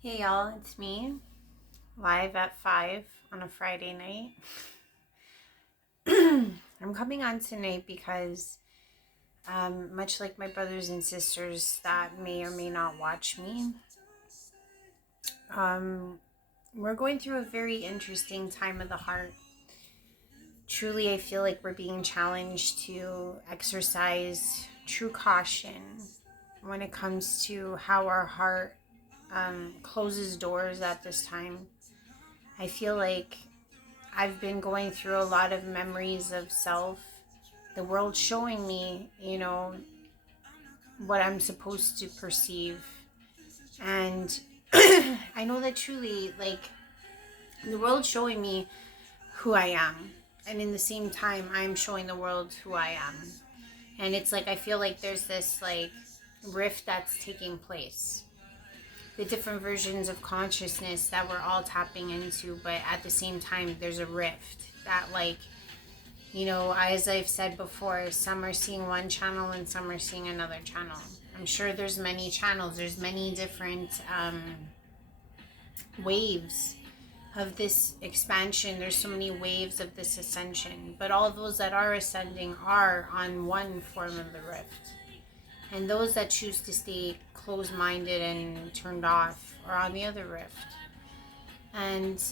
Hey y'all, it's me, live at 5 on a Friday night. I'm coming on tonight because, much like my brothers and sisters that may or may not watch me, um, we're going through a very interesting time of the heart. Truly, I feel like we're being challenged to exercise true caution when it comes to how our heart closes doors at this time. I feel like I've been going through a lot of memories of self, the world showing me, what I'm supposed to perceive. And I know that truly, like, the world showing me who I am. And in the same time, I'm showing the world who I am. And it's like, I feel like there's this, like, rift that's taking place. The different versions of consciousness that we're all tapping into, but at the same time, there's a rift that, like, as I've said before, some are seeing one channel and some are seeing another channel. I'm sure there's many channels, there's many different waves of this expansion. There's so many waves of this ascension, but all those that are ascending are on one form of the rift. And those that choose to stay closed-minded and turned off are on the other rift. And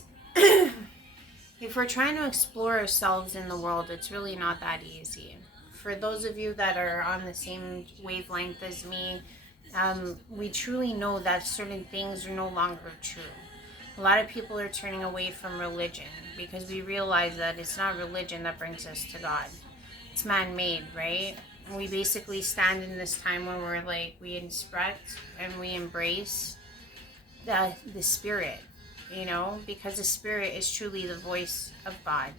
if we're trying to explore ourselves in the world, it's really not that easy. For those of you that are on the same wavelength as me, we truly know that certain things are no longer true. A lot of people are turning away from religion because we realize that it's not religion that brings us to God. It's man-made, right? We basically stand in this time when we're like, we inspect and we embrace the spirit, because the spirit is truly the voice of God.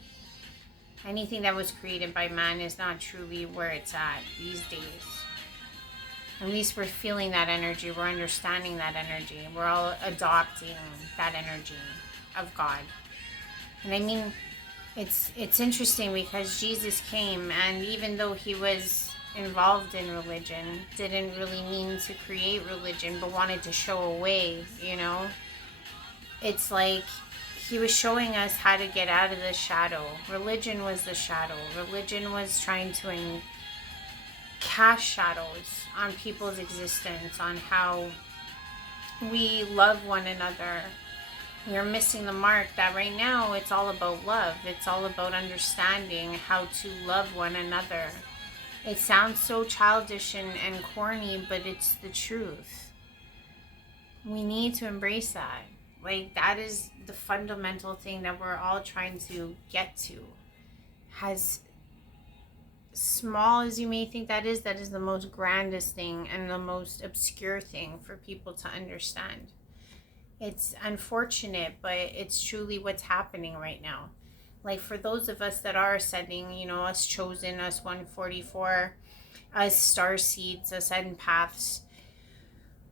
Anything that was created by man is not truly where it's at these days. At least we're feeling that energy, we're understanding that energy, we're all adopting that energy of God. And I mean, it's interesting because Jesus came, and even though he was involved in religion, didn't really mean to create religion, but wanted to show a way. It's like he was showing us how to get out of the shadow. Religion was the shadow. Religion was trying to cast shadows on people's existence, on how we love one another. We're missing the mark that right now it's all about love. It's all about understanding how to love one another. It sounds so childish and corny, but it's the truth. We need to embrace that. Like, that is the fundamental thing that we're all trying to get to. As small as you may think that is the most grandest thing and the most obscure thing for people to understand. It's unfortunate, but it's truly what's happening right now. Like, for those of us that are ascending, us chosen, us 144, us star seeds, us empaths,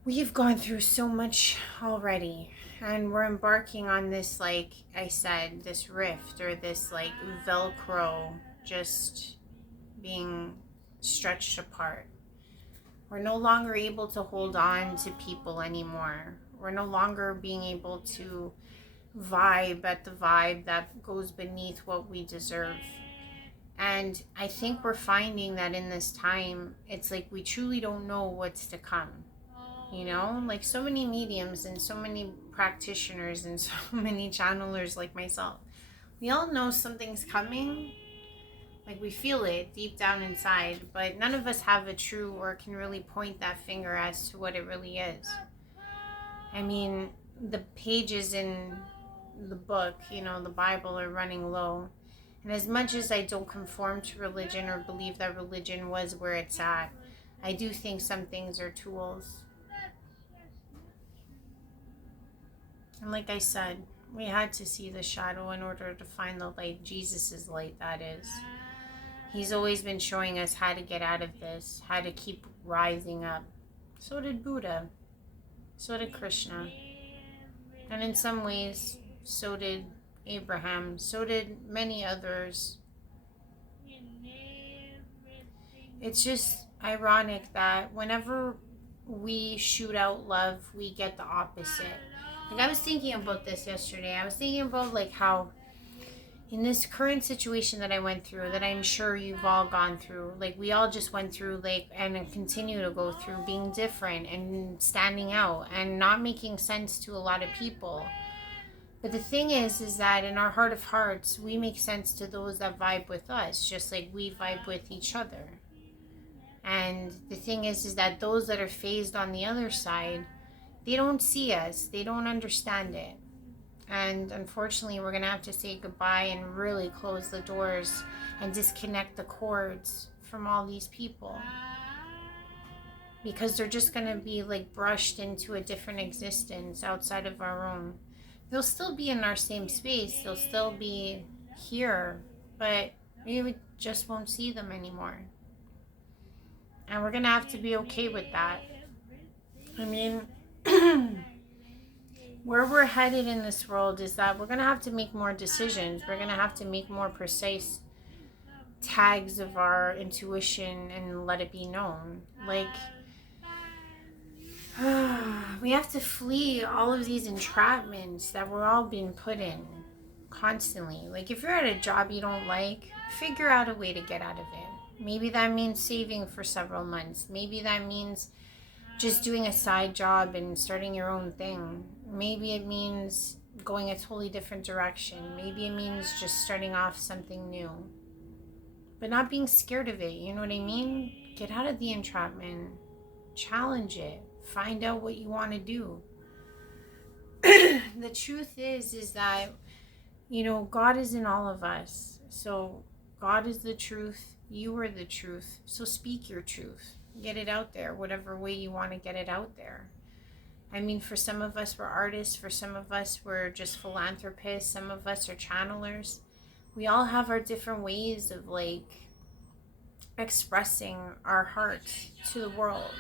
we've gone through so much already. And we're embarking on this, like I said, this rift, or this, like, Velcro just being stretched apart. We're no longer able to hold on to people anymore. We're no longer being able to vibe at the vibe that goes beneath what we deserve. And I think we're finding that in this time, it's like we truly don't know what's to come. Like, so many mediums and so many practitioners and so many channelers like myself, we all know something's coming. Like, we feel it deep down inside, but none of us have a true, or can really point that finger as to what it really is. I mean, the pages in the book, the Bible, are running low. And as much as I don't conform to religion or believe that religion was where it's at, I do think some things are tools. And like I said, we had to see the shadow in order to find the light. Jesus's light, that is. He's always been showing us how to get out of this, how to keep rising up. So did Buddha. So did Krishna. And in some ways, so did Abraham. So did many others. It's just ironic that whenever we shoot out love, we get the opposite. Like, I was thinking about this yesterday. I was thinking about like how in this current situation that I went through, that I'm sure you've all gone through, like we all just went through, like, and continue to go through, being different and standing out and not making sense to a lot of people. But the thing is that in our heart of hearts, we make sense to those that vibe with us, just like we vibe with each other. And the thing is that those that are phased on the other side, they don't see us, they don't understand it. And unfortunately, we're going to have to say goodbye and really close the doors and disconnect the cords from all these people. Because they're just going to be like brushed into a different existence outside of our own. They'll still be in our same space. They'll still be here. But we just won't see them anymore. And we're going to have to be okay with that. I mean... where we're headed in this world is that we're going to have to make more decisions. We're going to have to make more precise tags of our intuition and let it be known. Like, we have to flee all of these entrapments that we're all being put in constantly. Like, if you're at a job you don't like, figure out a way to get out of it. Maybe that means saving for several months. Maybe that means just doing a side job and starting your own thing. Maybe it means going a totally different direction. Maybe it means just starting off something new. But not being scared of it, you know what I mean? Get out of the entrapment. Challenge it. Find out what you want to do. The truth is that, you know, God is in all of us. So God is the truth. You are the truth. So speak your truth. Get it out there, whatever way you want to get it out there. I mean, for some of us, we're artists. For some of us, we're just philanthropists. Some of us are channelers. We all have our different ways of, like, expressing our hearts to the world.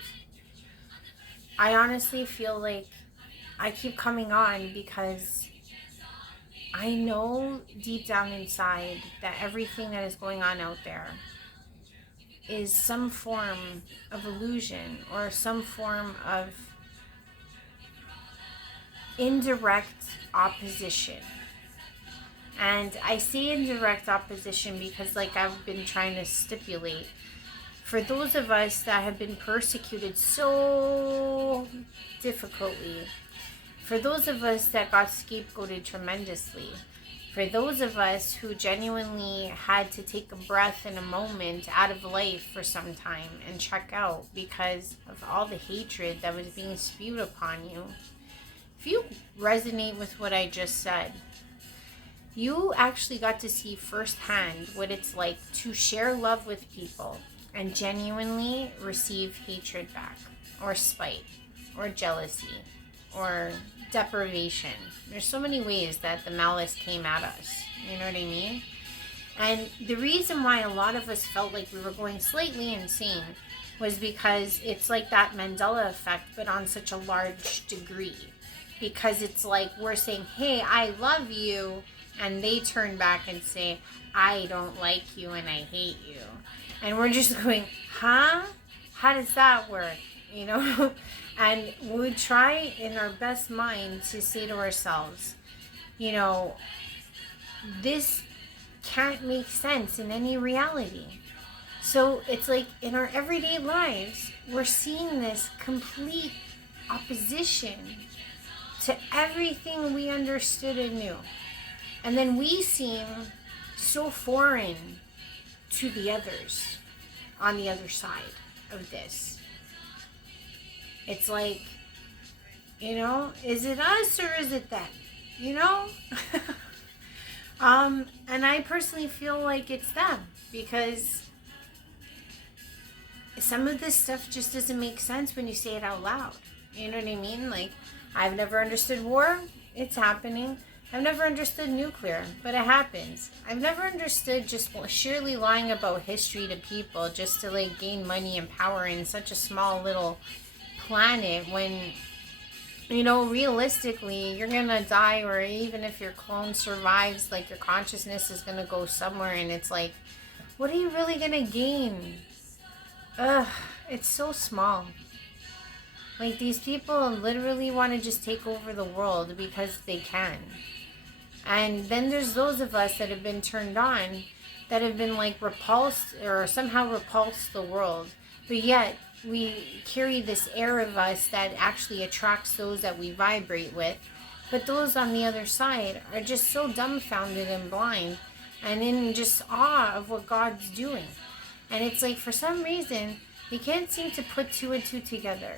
I honestly feel like I keep coming on because I know deep down inside that everything that is going on out there is some form of illusion or some form of indirect opposition. And I say indirect opposition because, like I've been trying to stipulate, for those of us that have been persecuted so difficultly, for those of us that got scapegoated tremendously, for those of us who genuinely had to take a breath and a moment out of life for some time and check out because of all the hatred that was being spewed upon you, if you resonate with what I just said, you actually got to see firsthand what it's like to share love with people and genuinely receive hatred back, or spite, or jealousy, or deprivation. There's so many ways that the malice came at us, you know what I mean? And the reason why a lot of us felt like we were going slightly insane was because it's like that Mandela effect, but on such a large degree. Because it's like we're saying, hey, I love you, and they turn back and say, I don't like you and I hate you. And we're just going, huh? How does that work? You know? And we try in our best mind to say to ourselves, you know, this can't make sense in any reality. So it's like in our everyday lives, we're seeing this complete opposition to everything we understood and knew. And then we seem so foreign to the others on the other side of this. It's like, you know, is it us or is it them? You know? And I personally feel like it's them, because some of this stuff just doesn't make sense when you say it out loud. You know what I mean? Like, I've never understood war. It's happening. I've never understood nuclear, but it happens. I've never understood just sheerly lying about history to people just to, like, gain money and power in such a small little planet when, you know, realistically, you're gonna die, or even if your clone survives, like, your consciousness is gonna go somewhere, and it's like, what are you really gonna gain? Ugh, it's so small. Like, these people literally want to just take over the world because they can. And then there's those of us that have been turned on, that have been like repulsed or somehow repulsed the world. But yet we carry this air of us that actually attracts those that we vibrate with. But those on the other side are just so dumbfounded and blind and in just awe of what God's doing. And it's like, for some reason, they can't seem to put two and two together.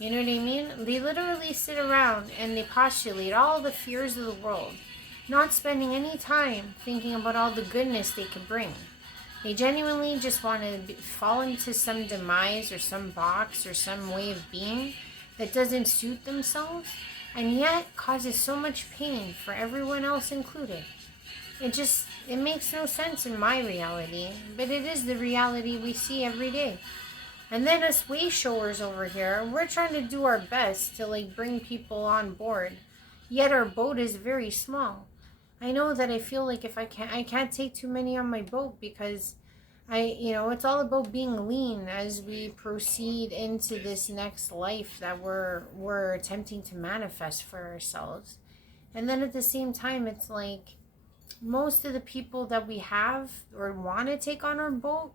You know what I mean? They literally sit around and they postulate all the fears of the world, not spending any time thinking about all the goodness they could bring. They genuinely just want to fall into some demise or some box or some way of being that doesn't suit themselves, and yet causes so much pain for everyone else included. It makes no sense in my reality, but it is the reality we see every day. And then us way showers over here, we're trying to do our best to like bring people on board, yet our boat is very small. I know that I feel like if I can't take too many on my boat, because it's all about being lean as we proceed into this next life that we're attempting to manifest for ourselves. And then at the same time, it's like most of the people that we have or want to take on our boat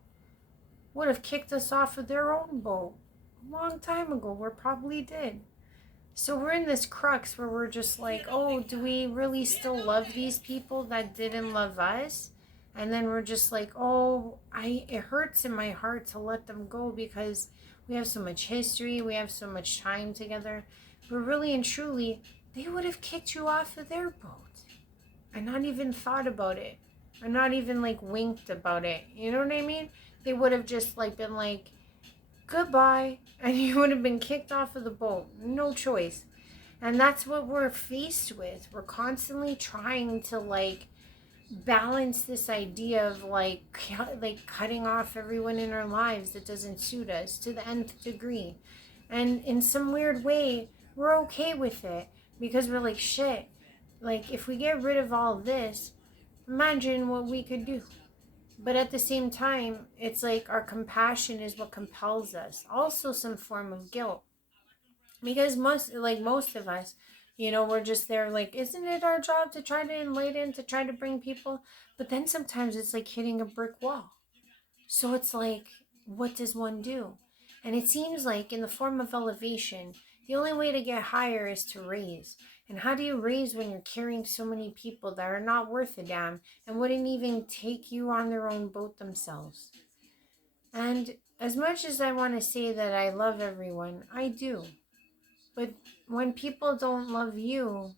would have kicked us off of their own boat a long time ago. We probably did. So we're in this crux where we're just like, oh, do we really still love these people that didn't love us? And then we're just like, oh, it hurts in my heart to let them go because we have so much history, we have so much time together. But really and truly, they would have kicked you off of their boat and not even thought about it, or not even like winked about it. You know what I mean? They would have just like been like, goodbye, and you would have been kicked off of the boat. No choice. And that's what we're faced with. We're constantly trying to like balance this idea of like cutting off everyone in our lives that doesn't suit us to the nth degree. And in some weird way, we're okay with it because we're like, shit, like if we get rid of all this, imagine what we could do. But at the same time, it's like our compassion is what compels us. Also some form of guilt. Because most of us, we're just there like, isn't it our job to try to enlighten, to try to bring people? But then sometimes it's like hitting a brick wall. So it's like, what does one do? And it seems like in the form of elevation, the only way to get higher is to raise. And how do you raise when you're carrying so many people that are not worth a damn and wouldn't even take you on their own boat themselves? And as much as I want to say that I love everyone, I do. But when people don't love you,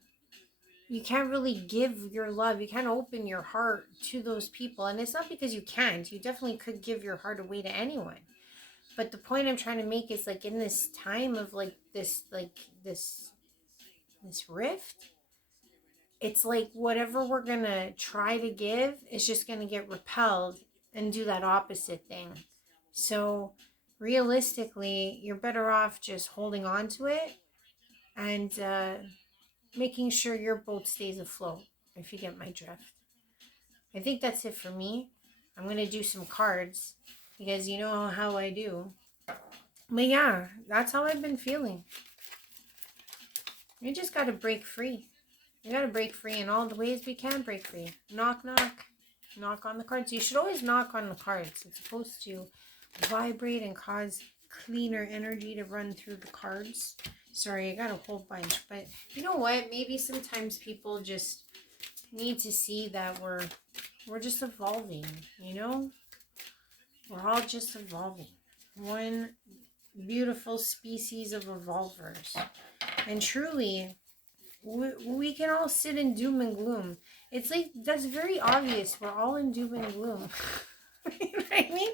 you can't really give your love. You can't open your heart to those people. And it's not because you can't. You definitely could give your heart away to anyone. But the point I'm trying to make is like in this time of this rift, it's like whatever we're going to try to give is just going to get repelled and do that opposite thing. So realistically, you're better off just holding on to it and making sure your boat stays afloat, if you get my drift. I think that's it for me. I'm going to do some cards because you know how I do. But yeah, that's how I've been feeling. We just got to break free. We got to break free in all the ways we can break free. Knock, knock. Knock on the cards. You should always knock on the cards. It's supposed to vibrate and cause cleaner energy to run through the cards. Sorry, I got a whole bunch. But you know what? Maybe sometimes people just need to see that we're just evolving, We're all just evolving. One beautiful species of evolvers. And truly, we can all sit in doom and gloom. It's like, that's very obvious. We're all in doom and gloom. You know what I mean?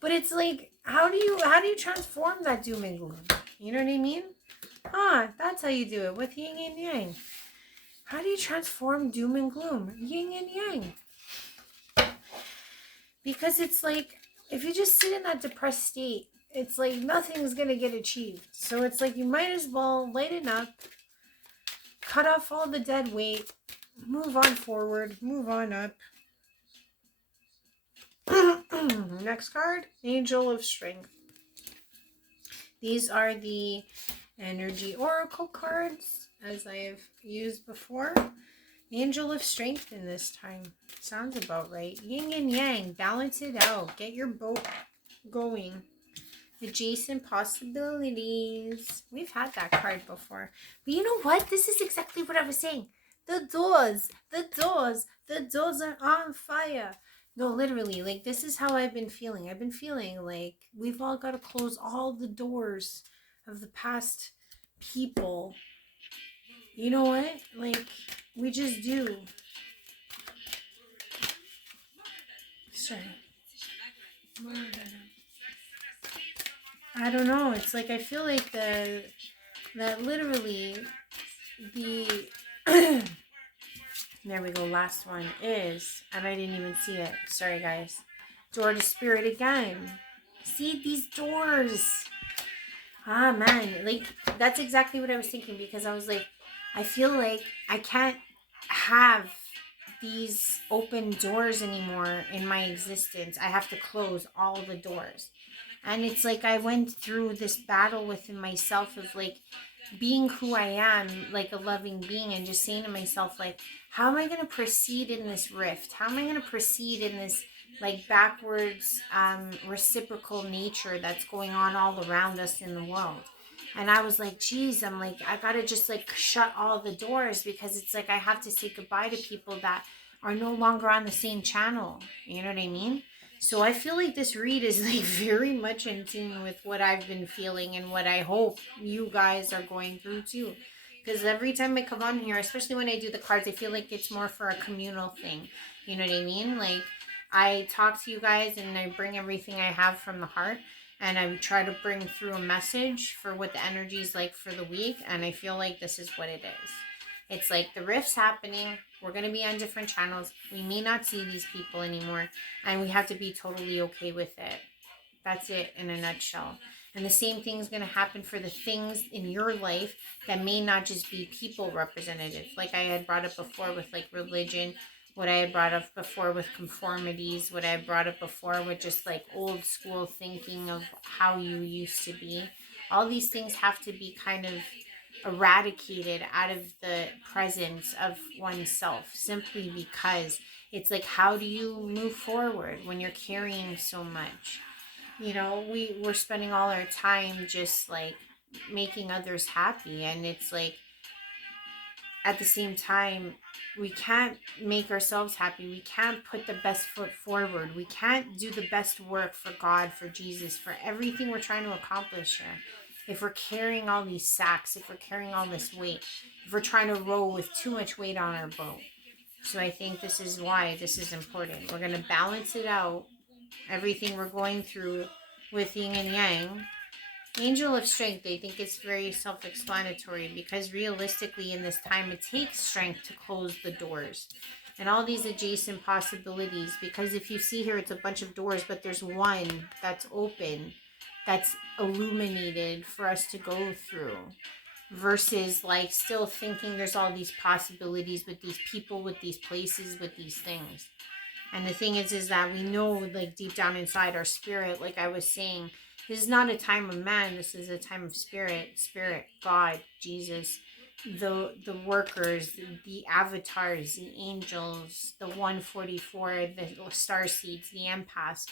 But it's like, how do you transform that doom and gloom? You know what I mean? That's how you do it, with yin and yang. How do you transform doom and gloom? Yin and yang. Because it's like, if you just sit in that depressed state, it's like nothing's going to get achieved. So it's like you might as well lighten up, cut off all the dead weight, move on forward, move on up. Next card, Angel of Strength. These are the energy oracle cards, as I've used before. Angel of Strength in this time. Sounds about right. Yin and Yang. Balance it out. Get your boat going. Adjacent possibilities. We've had that card before. But you know what? This is exactly what I was saying. The doors are on fire. No, literally, like, this is how I've been feeling. I've been feeling like we've all got to close all the doors of the past people. You know what? Like, we just do. Sorry. I don't know. It's like I feel like that literally the there we go. Last one is, and I didn't even see it. Sorry, guys. Door to Spirit again. See these doors. Ah, man. Like, that's exactly what I was thinking, because I was like, I feel like I can't have these open doors anymore in my existence. I have to close all the doors. And it's like I went through this battle within myself of like being who I am, like a loving being, and just saying to myself, like, how am I going to proceed in this rift? How am I going to proceed in this like backwards reciprocal nature that's going on all around us in the world? And I was like, geez, I'm like, I gotta just like shut all the doors, because it's like I have to say goodbye to people that are no longer on the same channel. You know what I mean? So I feel like this read is like very much in tune with what I've been feeling and what I hope you guys are going through too. Because every time I come on here, especially when I do the cards, I feel like it's more for a communal thing. You know what I mean? Like, I talk to you guys and I bring everything I have from the heart. And I try to bring through a message for what the energy is like for the week. And I feel like this is what it is. It's like the rift's happening. We're going to be on different channels. We may not see these people anymore. And we have to be totally okay with it. That's it in a nutshell. And the same thing is going to happen for the things in your life that may not just be people representative. Like I had brought up before with like religion, what I had brought up before with conformities, what I had brought up before with just like old school thinking of how you used to be. All these things have to be kind of eradicated out of the presence of oneself, simply because it's like, how do you move forward when you're carrying so much? You know, we're spending all our time just like making others happy, and it's like at the same time we can't make ourselves happy. We can't put the best foot forward. We can't do the best work for God, for Jesus, for everything we're trying to accomplish here, if we're carrying all these sacks, if we're carrying all this weight, if we're trying to row with too much weight on our boat. So I think this is why this is important. We're going to balance it out, everything we're going through with yin and yang. Angel of Strength, I think it's very self-explanatory, because realistically in this time it takes strength to close the doors and all these adjacent possibilities. Because if you see here, it's a bunch of doors, but there's one that's open, that's illuminated for us to go through, versus like still thinking there's all these possibilities with these people, with these places, with these things. And the thing is that we know, like deep down inside our spirit, like I was saying, this is not a time of man. This is a time of spirit, God, Jesus, the workers, the avatars, the angels, the 144, the star seeds, the empaths.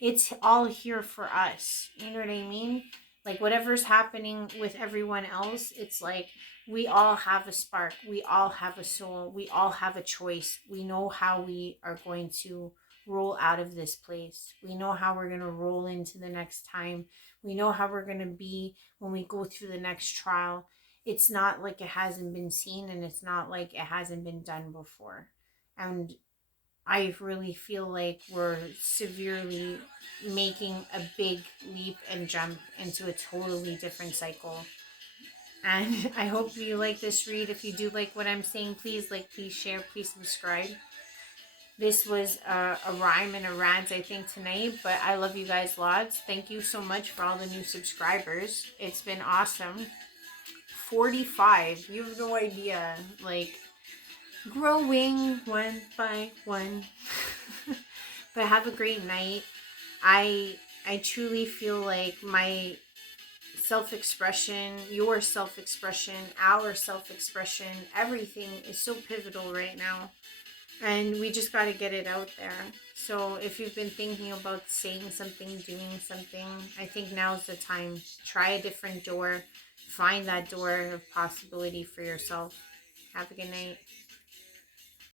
It's all here for us. You know what I mean? Like whatever's happening with everyone else, it's like we all have a spark. We all have a soul. We all have a choice. We know how we are going to roll out of this place. We know how we're going to roll into the next time. We know how we're going to be when we go through the next trial. It's not like it hasn't been seen, and it's not like it hasn't been done before. And I really feel like we're severely making a big leap and jump into a totally different cycle. And I hope you like this read. If you do like what I'm saying, please like, please share, please subscribe. This was a rhyme and a rant, I think, tonight. But I love you guys lots. Thank you so much for all the new subscribers. It's been awesome. 45. You have no idea. Like, growing one by one. But have a great night. I truly feel like my self-expression, your self-expression, our self-expression, everything is so pivotal right now. And we just got to get it out there. So if you've been thinking about saying something, doing something, I think now's the time. Try a different door. Find that door of possibility for yourself. Have a good night.